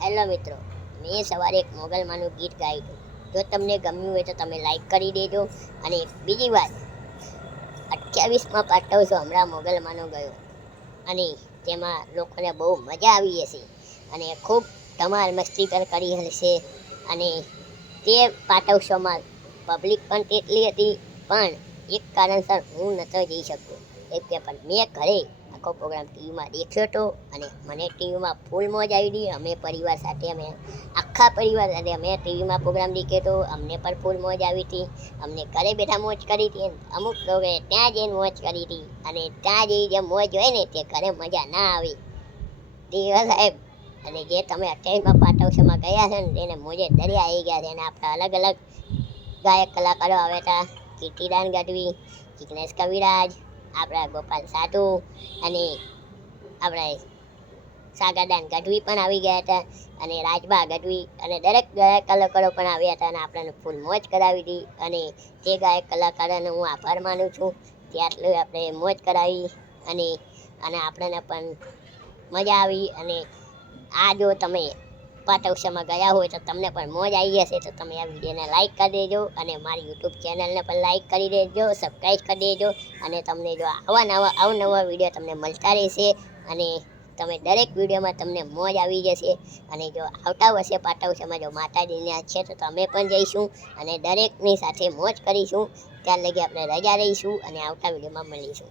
Hello મિત્રો, મેં સવારે એક મોગલમાનું ગીત ગાયું હતું. જો તમને ગમ્યું હોય તો તમે લાઈક કરી દેજો. અને બીજી વાત, અઠ્યાવીસમાં પાટવશો હમણાં મોગલમાનો ગયો. અને તેમાં લોકોને બહુ મજા આવી હશે. અને ખૂબ ધમાલ મસ્તી પણ કરી હશે. અને તે પાટવશોમાં પબ્લિક પણ તેટલી હતી, પણ એક કારણસર હું નહોતો જઈ શકું એક કે પણ મેં ઘરે આખો પ્રોગ્રામ ટીવીમાં દેખ્યો હતો અને મને ટીવીમાં ફૂલ મોજ આવી હતી અમે પરિવાર સાથે, અમે આખા પરિવાર સાથે અમે ટીવીમાં પ્રોગ્રામ દેખ્યો હતો અમને પણ ફૂલ મોજ આવી હતી. અમને ઘરે બેઠા મોજ કરી હતી અમુક લોકોએ ત્યાં જઈને મોજ કરી હતી અને ત્યાં જઈ જે મોજ હોય ને તે ઘરે મજા ના આવી. દેવા સાહેબ, અને જે તમે અઠ્યાવીસમાં પાટવશમાં ગયા છે ને તેને મોજે દરિયા આવી ગયા છે અને આપણા અલગ અલગ ગાયક કલાકારો આવ્યા હતા. કીર્તિદાન ગઢવી, જિગ્નેશ કવિરાજ આપણા ગોપાલ સાધુ અને આપણે સાગરદાન ગઢવી પણ આવી ગયા હતા અને રાજભા ગઢવી અને દરેક ગાયક કલાકારો પણ આવ્યા હતા અને આપણને ફૂલ મોજ કરાવી હતી. અને જે ગાયક કલાકારોનો હું આભાર માનું છું તે આટલું આપણે મોજ કરાવી અને અને આપણને પણ મજા આવી અને આ જો તમે પાટવશામાં ગયા હોય તો તમને પણ મોજ આવી હશે તો તમે આ વિડીયોને લાઇક કરી દેજો અને મારી યુટ્યુબ ચેનલને પણ લાઇક કરી દેજો સબસ્ક્રાઈબ કરી દેજો અને તમને જો આવા નવા, અવનવા વીડિયો તમને મળતા રહેશે અને તમે દરેક વિડીયોમાં તમને મોજ આવી જશે. અને જો આવતા વર્ષે પાટવશામાં જો માતાજીને છે તો તમે પણ જઈશું અને દરેકની સાથે મોજ કરીશું. ત્યાર લગી આપણે રજા રહીશું અને આવતા વિડીયોમાં મળીશું.